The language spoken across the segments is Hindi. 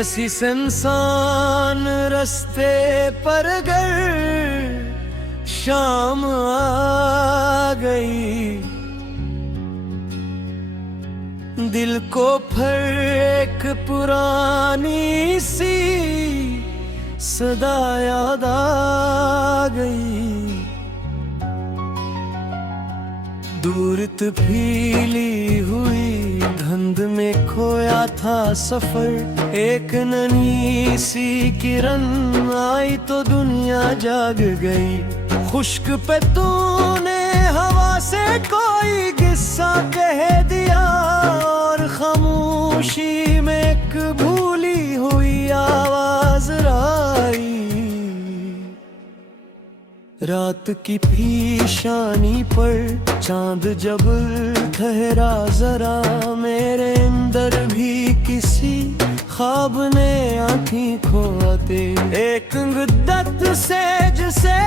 बेकसी से इंसान रास्ते पर अगर शाम आ गई, दिल को फिर एक पुरानी सी सदा याद आ गई। दूर तफीली हुई धुंध में खोया था सफर, एक नन्ही सी किरण आई तो दुनिया जाग गई। खुश्क पे तूने हवा से कोई किस्सा कह दिया, और खामोशी में एक भूली हुई आवाज आई। रात की फीशानी पर चांद जब ठहरा जरा, मेरे अंदर भी किसी ख्वाब ने आँखें खोते। एक मुद्दत से जिसे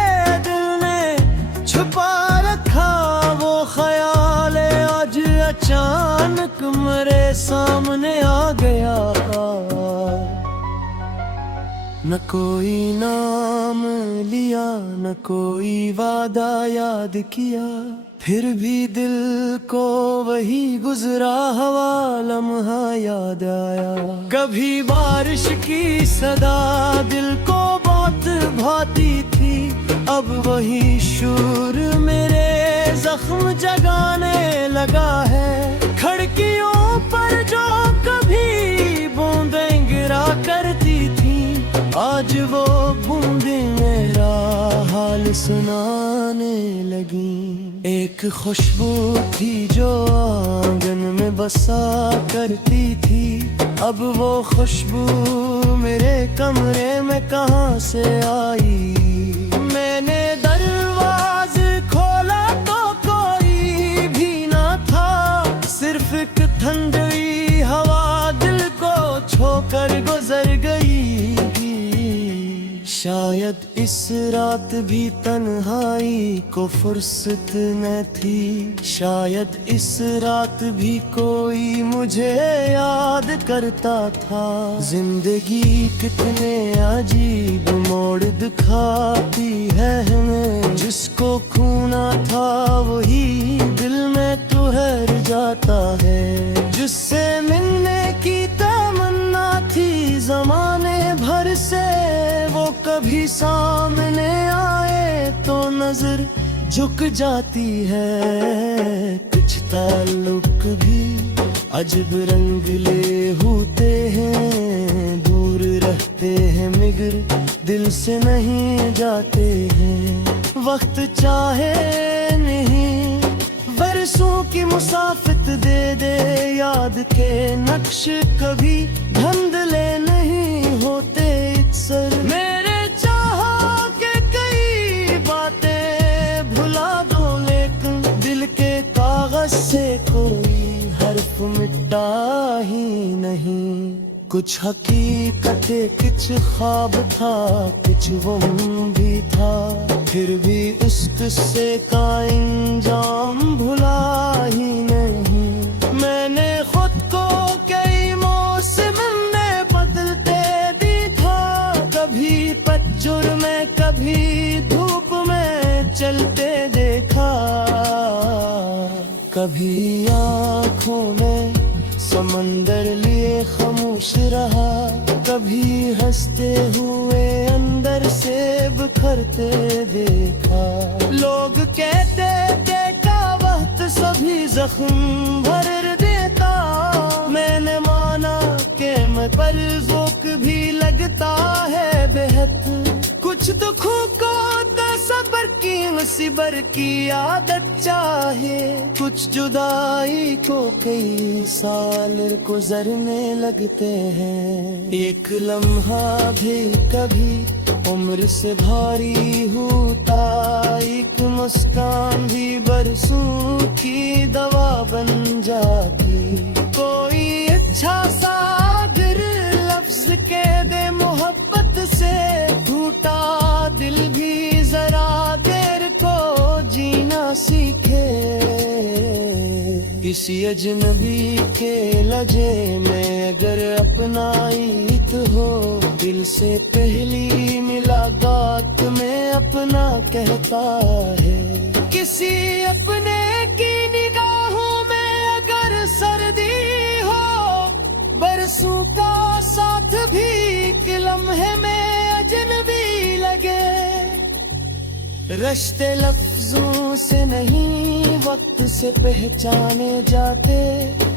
दिल ने छुपा रखा, वो ख्याल आज अचानक मेरे सामने आ गया। न कोई नाम लिया, न कोई वादा याद किया, फिर भी दिल को वही गुजरा हवा लम्हा याद आया। कभी बारिश की सदा दिल को बहुत भाती थी, अब वही शूर मेरे जख्म जगाने लगा है। खिड़कियों पर जो कभी बूंदें गिरा करती थी, आज वो बूंदें मेरा हाल सुनाने लगी। एक खुशबू थी जो आंगन में बसा करती थी, अब वो खुशबू मेरे कमरे में कहाँ से आई। मैंने दरवाज़ा खोला तो कोई भी ना था, सिर्फ एक ठंडी हवा दिल को छोकर गुजर गई। शायद इस रात भी तन्हाई को फुर्सत न थी, शायद इस रात भी कोई मुझे याद करता था। जिंदगी कितने अजीब मोड़ दिखाती है हमें, जिसको खूना था वही दिल में ठहर जाता है। जिससे मिलने की तमन्ना थी ज़माने भर से, वो कभी सामने आए तो नजर झुक जाती है। कुछ ताल्लुक भी अजब रंग ले होते हैं, दूर रहते हैं मगर दिल से नहीं जाते हैं। वक्त चाहे नहीं बरसों की मुसाफिर दे दे, याद के नक्श कभी धुंधले नहीं होते इत्सर। मेरे चाहा के कई बातें भुला दो, लेकिन दिल के कागज से कोई हर्फ मिटा ही नहीं। कुछ हकीकत कुछ ख्वाब था, कुछ गम भी था, फिर भी उस किस्से का इंजाम भुला ही नहीं। मैंने खुद को कई मौसम में बदलते दी था, कभी पतझड़ में कभी धूप में चलते देखा। कभी आँखों में समंदर लिए खामोश रहा, कभी हंसते हुए अंदर से बिखरते देखा। लोग कहते देखा वक्त सभी जख्म भर देता, मैंने माना कि मैं पर ज़ोक भी लगता है बेहद। कुछ दुखों को सबर की मुसीबर की आदत चाहे, कुछ जुदाई को कई साल गुजरने लगते हैं। एक लम्हा भी कभी उम्र से भारी होता, एक मुस्कान भी बरसों की दवा बन जाती। कोई अच्छा सा दिल लफ्ज के दे मोहब्बत से, टूटा दिल भी जरा देर को जीना सीखे। किसी अजनबी के लजे में अगर अपनाई तो हो, दिल से पहली मुलाकात में अपना कहता है। किसी अपने की निगाहों में अगर सर्दी हो, बरसों का साथ भी एक लम्हे में अजनबी लगे। रिश्ते लफ्जों से नहीं वक्त से पहचाने जाते,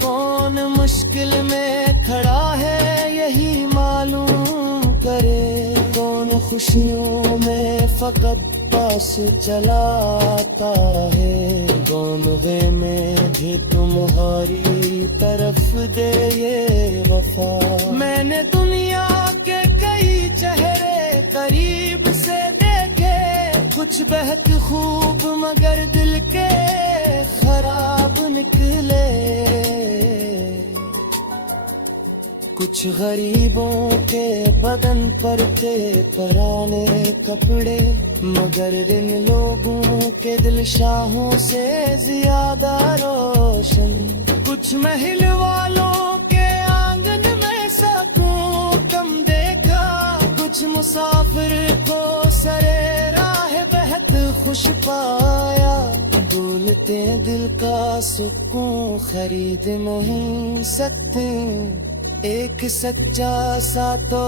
कौन मुश्किल में खड़ा है यही मालूम करे। कौन खुशियों में फकत पास चला आता है, कौन वे में भी तुम्हारी तरफ दे ये वफा। मैंने दुनिया के कई चेहरे करीब से देखे, कुछ बेहद खूब मगर दिल के खराब निकले। कुछ गरीबों के बदन पर थे पुराने कपड़े, मगर इन लोगों के दिल शाहों से ज्यादा रोशन। कुछ महल वालों के आंगन में सबको कम देखा, कुछ मुसाफिर को सरे राह बेहद खुश पाया। बोलते दिल का सुकून खरीद नहीं सकते, एक सच्चा सा तो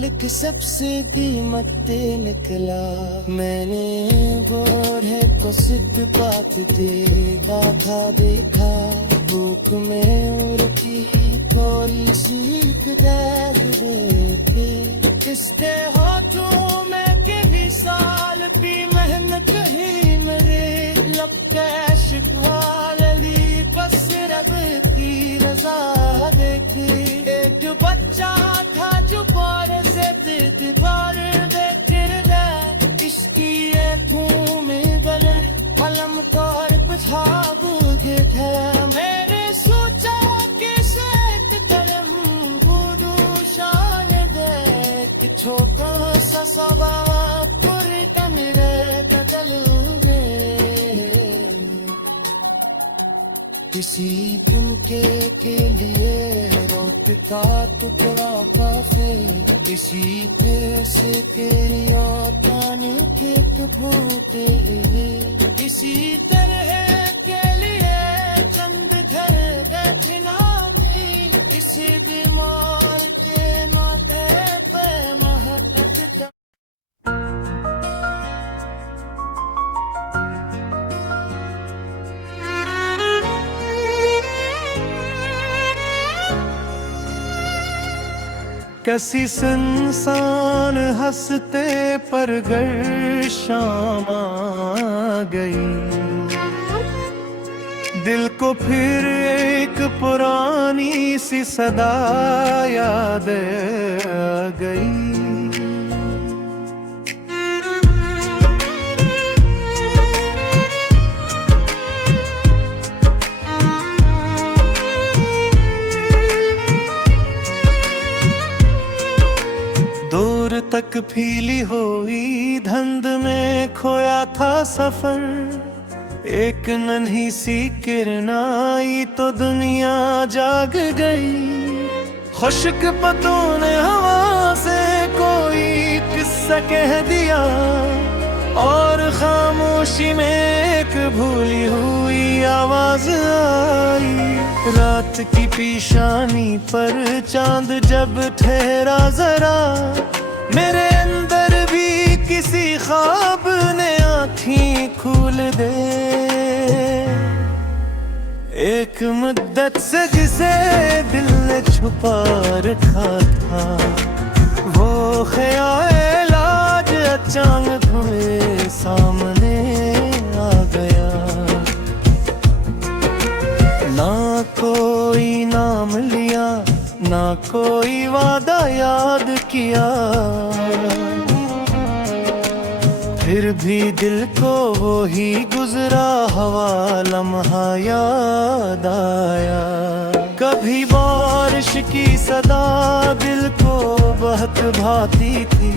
लिख सबसे कीमत निकला। मैंने बूढ़े को सिद्ध बात देखा, भूख में उड़ती थोड़ी सीख थे। इसके होठों में के विशाल की मेहनत ही मेरे लब के शिकवा ली, बस रब की रजा देखी। एक बच्चा था जो बार से बार देखिरला, इसकी एक में बने कलम तौर पछाब के थे। मैंने सोचा कि सेठ कलम खुदू शान दे, छोटा सा सवाब पूरी कमरे बदलूंगे। किसी तुमके के लिए रोट का टुकड़ा पासे, किसी पैसे तेरी और पानी के फूटे, किसी तरह के लिए चंद घर दक्षिणा दी, किसी बीमार के माथे पे महक का। कैसी संसान हंसते पर गर शाम आ गई, दिल को फिर एक पुरानी सी सदा याद आ गई। दूर तक फीली हुई धुंध में खोया था सफर, एक नन्ही सी किरण आई तो दुनिया जाग गई। खुश्क पतों ने हवा से कोई किस्सा कह दिया, और खामोशी में एक भूली हुई आवाज आई। रात की पेशानी पर चांद जब ठहरा जरा, मेरे अंदर भी किसी ख्वाब ने आँखें खोल दे। एक मुद्दत से जिसे दिल ने छुपा रखा था, वो ख्याल आज अचानक मेरे सामने आ गया। ना कोई नाम लिया, ना कोई वादा याद किया, फिर भी दिल को वो ही गुजरा हवा लम्हा याद आया। कभी बारिश की सदा दिल को बहुत भाती थी,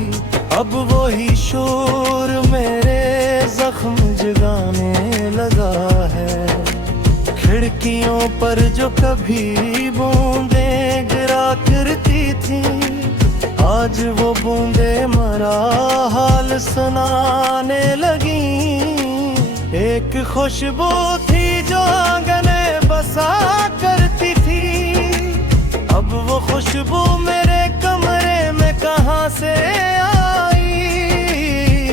अब वो ही शोर मेरे जख्म जगाने लगा है। खिड़की खिड़कियों पर जो कभी बूंदें गिरा करती थी, आज वो बूंदे मरा हाल सुनाने लगी। एक खुशबू थी जो आंगने बसा करती थी, अब वो खुशबू मेरे कमरे में कहाँ से आई।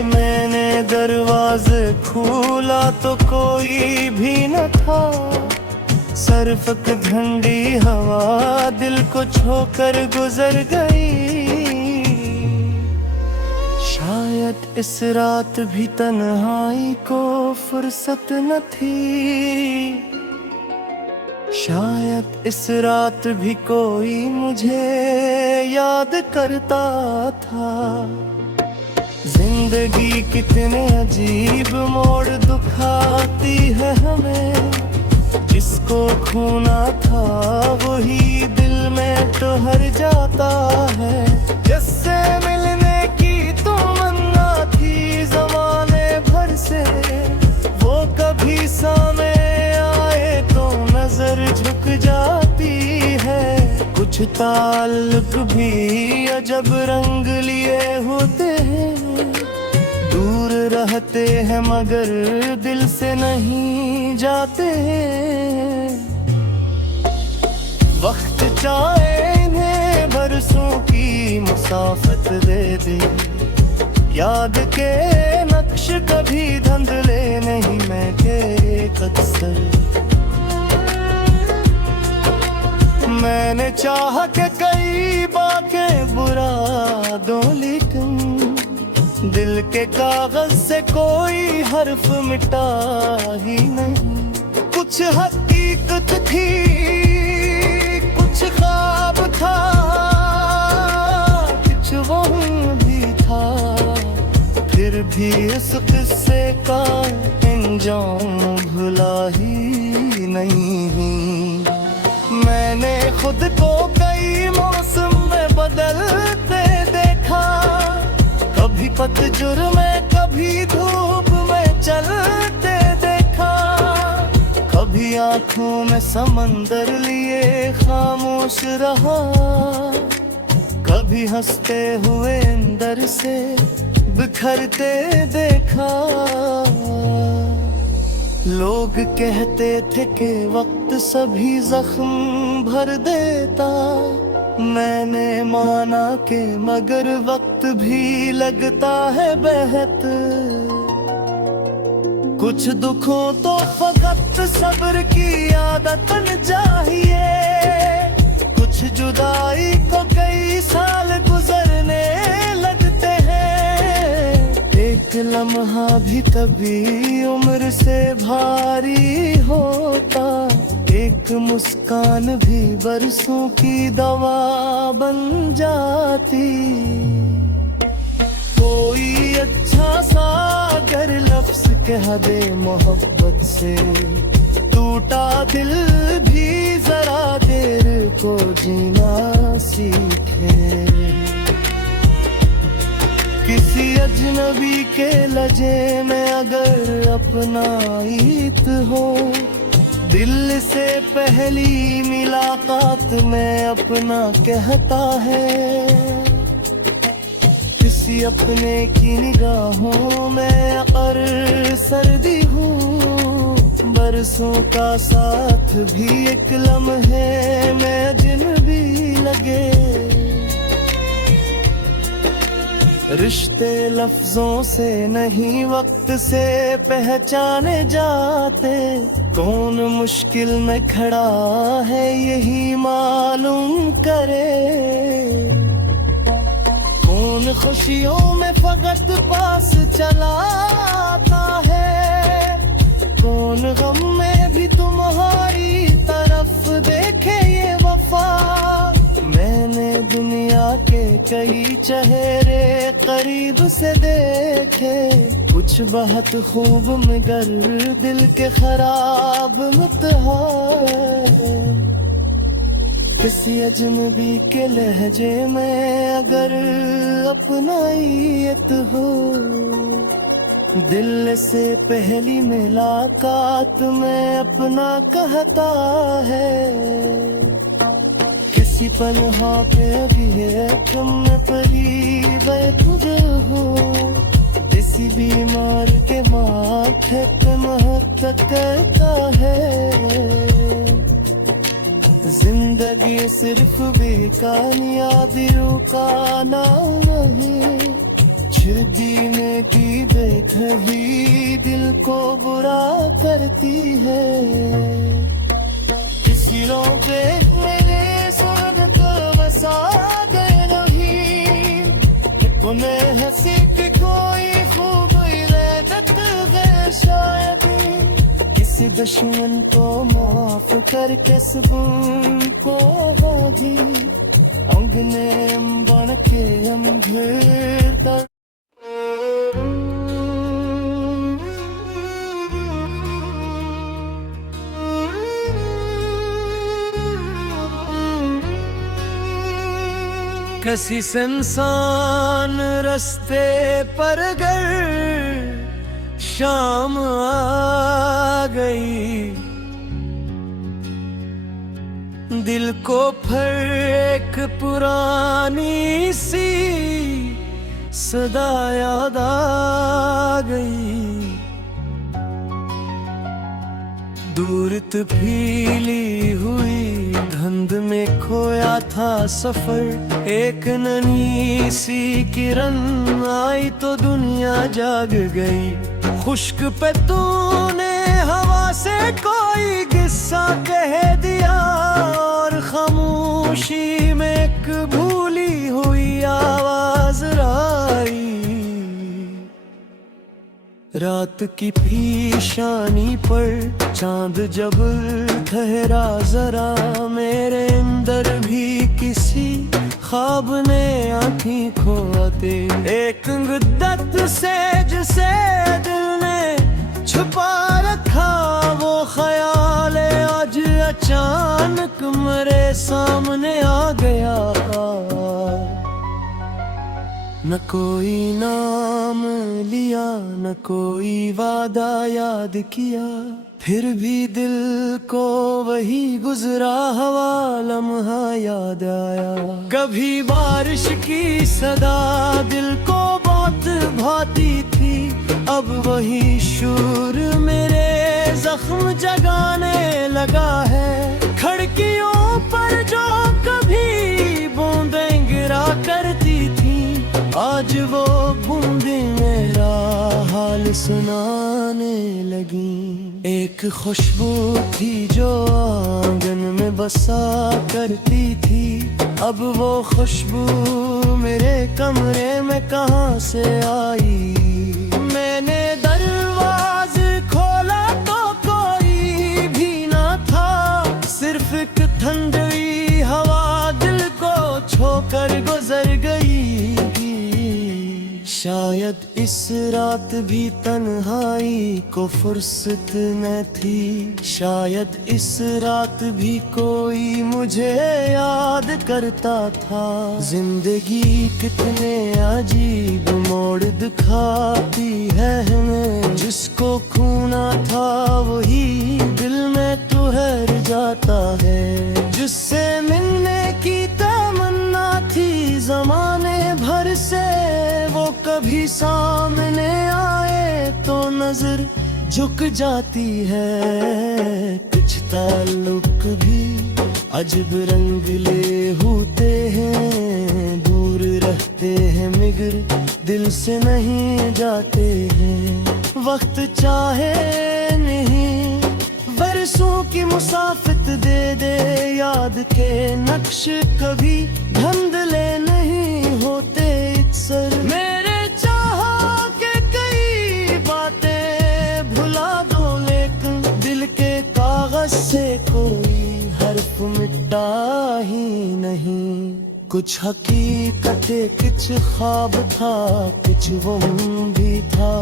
मैंने दरवाजे खोला तो कोई भी न था, सरफक ठंडी हवा दिल को छोकर गुजर गई। शायद इस रात भी तन्हाई को फुर्सत न थी, शायद इस रात भी कोई मुझे याद करता था। जिंदगी कितने अजीब मोड़ दिखाती है हमें, जिसको खोना था वही दिल में ठहर जाता है। जिससे मिलने की तमन्ना थी जमाने भर से, वो कभी सामने आए तो नजर झुक जाती है। कुछ ताल्लुक भी अजब रंग लिए होते हैं, दूर रहते हैं मगर दिल से नहीं जाते हैं। वक्त चाहे इन्हें बरसों की मुसाफत दे दे, याद के नक्श कभी धुंधले नहीं मैं तेरे अक्सर। मैंने चाहा कि कई बातें बुरा दो, लेकिन दिल के कागज से कोई हर्फ मिटा ही नहीं। कुछ हकीकत थी, कुछ ख्वाब था, कुछ वहम भी था, फिर भी इस किस्से का अंजाम भुला ही नहीं। मैंने खुद को कई मौसम में बदलते देखा, कभी पतझड़ में कभी धूप में चलते देखा, कभी आंखों में समंदर लिए खामोश रहा, कभी हंसते हुए अंदर से बिखरते देखा। लोग कहते थे कि वक्त सभी जख्म भर देता, मैंने माना कि मगर वक्त भी लगता है बेहद। कुछ दुखों तो फकत सब्र की आदत चाहिए, कुछ जुदाई को कई साल गुजरने लगते हैं। एक लम्हा भी कभी उम्र से भारी होता, एक मुस्कान भी बरसों की दवा बन जाती। कोई अच्छा सा अगर लफ्ज कह दे मोहब्बत से, टूटा दिल भी जरा देर को जीना सीखे। किसी अजनबी के लजे में अगर अपनाइत हो, दिल से पहली मुलाकात में अपना कहता है। किसी अपने की निगाहों में और सर्दी हूँ, बरसों का साथ भी एक लम्हे में अजनबी लगे। रिश्ते लफ्जों से नहीं वक्त से पहचाने जाते, कौन मुश्किल में खड़ा है यही मालूम करे। कौन खुशियों में फकत पास चला आता है, कौन गम में भी तुम्हारी तरफ देखे ये वफा। मैंने दुनिया के कई चेहरे करीब से देखे, कुछ बहुत खूब मगर दिल के खराब मुतहार। किसी अजनबी के लहजे में अगर अपनाइत हो, दिल से पहली मुलाकात में अपना कहता है, किसी पलहों पे भी है तुम परी खुद हो, किसी बीमार के माथे पे मोहब्बत करता है। जिंदगी सिर्फ बेकामयाबियों का नाम नहीं, जीने की बेखबी दिल को बुरा करती है। किसी पे मेरे स्वागत बसा दे नहीं, उन्हें हंसी की कोई खूब इरादत है शायद, किसी दुश्मन को माफ करके सबूत को हाजी अंगने बन के हम घिरता। किसी सुनसान रास्ते पर अगर शाम आ गई, दिल को फिर एक पुरानी सी सदा याद आ गई। दूर तफीली हुई धुंध में खोया था सफर, एक नन्ही सी किरण आई तो दुनिया जाग गई। खुश्क पे तूने हवा से कोई किस्सा कह दिया, और खामोशी में एक भूली हुई आवाज आई। रात की फीशानी पर चांद जब ठहरा जरा, मेरे अंदर भी किसी ख्वाब ने आँखें खोते, एक मुद्दत से जिसे दिल ने छुपा रखा, वो ख्याल आज अचानक मेरे सामने आ गया। न कोई नाम लिया, न कोई वादा याद किया, फिर भी दिल को वही गुजरा हवा लम्हा याद आया। कभी बारिश की सदा दिल को बहुत भाती थी, अब वही शूर मेरे जख्म जगाने लगा है। खिड़कियों पर जो कभी बूंदें गिरा करती थी, आज वो बूंदें मेरा हाल सुनाने लगी। एक खुशबू थी जो आंगन में बसा करती थी, अब वो खुशबू मेरे कमरे में कहाँ से आई। मैंने दरवाज़ा खोला तो कोई भी ना था, सिर्फ एक ठंडी हवा दिल को छोकर गुजर गई। शायद इस रात भी तन्हाई को फुर्सत न थी, शायद इस रात भी कोई मुझे याद करता था। जिंदगी कितने अजीब मोड़ दिखाती है हमें, जिसको खोना था वही दिल में ठहर जाता है। जिससे मिलने की तमन्ना थी जमाने भर से, वो कभी सामने आए तो नजर झुक जाती है। कुछ ताल्लुक भी अजब रंगले होते हैं, दूर रहते हैं मगर दिल से नहीं जाते हैं। वक्त चाहे नहीं बरसों की मुसाफिर दे दे, याद के नक्श कभी धुंधले नहीं होते इत्सर। मेरे चाहा के कई बातें भुला दो, लेकिन दिल के कागज से कोई हर्फ मिटा ही नहीं। कुछ हकीकतें कुछ ख्वाब था, कुछ वहम भी था,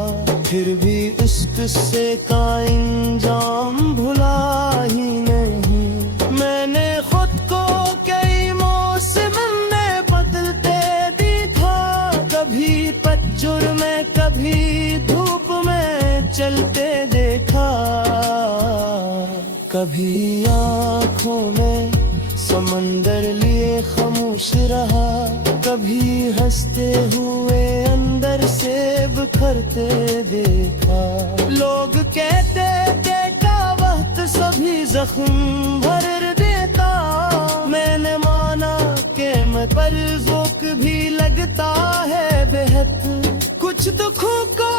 फिर भी उस किस्से का इंजाम भुला ही नहीं। मैंने खुद को कई मौसम में बदलते दी था, कभी पतझड़ में कभी धूप में चलते देखा। कभी आँखों में समंदर लिए खामोश रहा, कभी हंसते हुए अंदर से बिखरते देखा। लोग कहते देखा वक्त सभी जख्म भर देता। मैंने माना कि मैं पर ज़ोक भी लगता है बेहद। कुछ दुखों को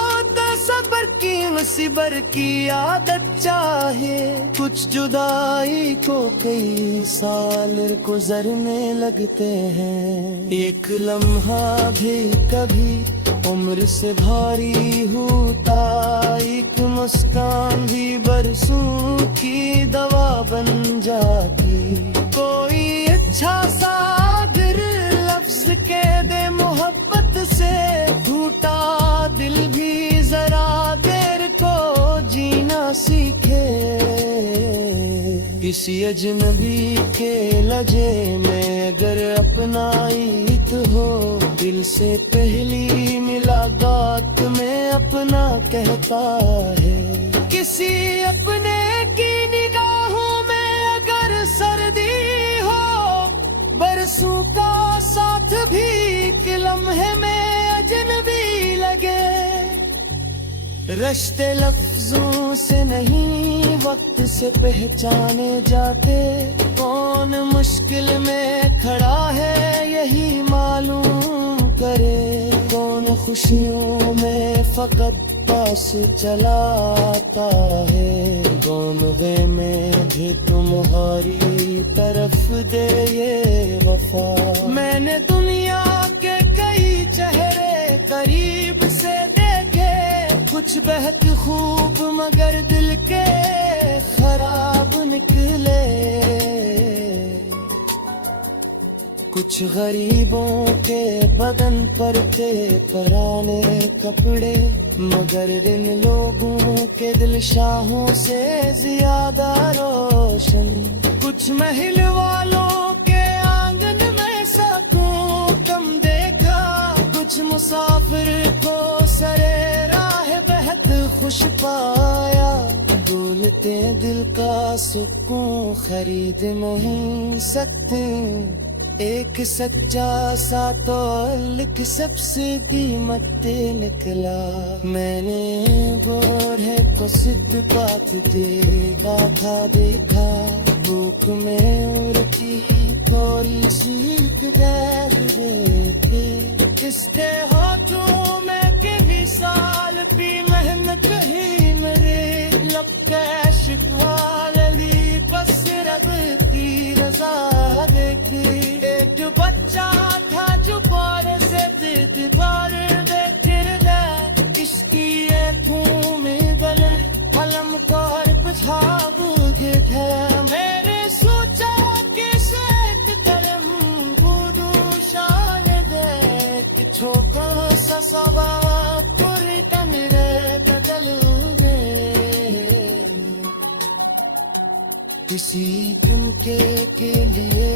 सबर की मुसीबत की आदत चाहे, कुछ जुदाई को कई साल गुजरने लगते हैं। एक लम्हा भी कभी उम्र से भारी होता, एक मुस्कान भी बरसों की दवा बन जाती। कोई अच्छा सा अगर लफ्ज कह दे मोहब्बत से, टूटा दिल भी जरा देर को जीना सीखे। किसी अजनबी के लजे में अगर अपनाई तो हो, दिल से पहली मुलाकात में अपना कहता है। किसी अपने की निगाहों में अगर सर्दी हो, बरसों का साथ भी एक लम्हे में अजनबी लगे। रिश्ते लफ्जों से नहीं वक्त से पहचाने जाते। कौन मुश्किल में खड़ा है यही मालूम करे, कौन खुशियों में फकत पास चलाता है, कौन वे में भी तुम्हारी तरफ दे ये वफा। मैंने दुनिया के कई चेहरे करीब से देखे, कुछ बेहद खूब मगर दिल के खराब निकले। कुछ गरीबों के बदन पर थे पुराने कपड़े, मगर इन लोगों के दिल शाहों से ज्यादा रोशन। कुछ महल वालों के आंगन में सकून कम देखा, कुछ मुसाफिर को सरे राह बेहद खुश पाया। दौलते दिल का सुकून खरीद नहीं सकते, एक सच्चा सा तौलिक सबसे कीमत निकला। मैंने गोरे को सिद्ध बात देखा था, देखा भूख में उड़ती थोड़ी सीख थे। इसके होठों में किसी साल की मेहनत ही मेरे लब के शिकवा लगी, बस रब की रजा देखी। एक बच्चा था जो बार से दिल बार देखिरला, इसकी ये भूमि बले हलम कर पछाव गे। मेरे सोचा कि सेक कलम बुदू शान दे, कि छोटा सा सवा पूरी कमरे बदल दे। किसी झुमके के लिए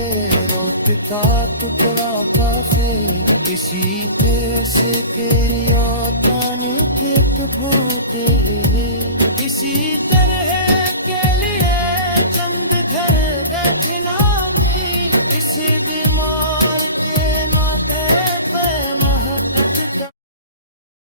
रोट का टुकड़ा काफे, किसी पैसे के लिए पानी खेत भूते, किसी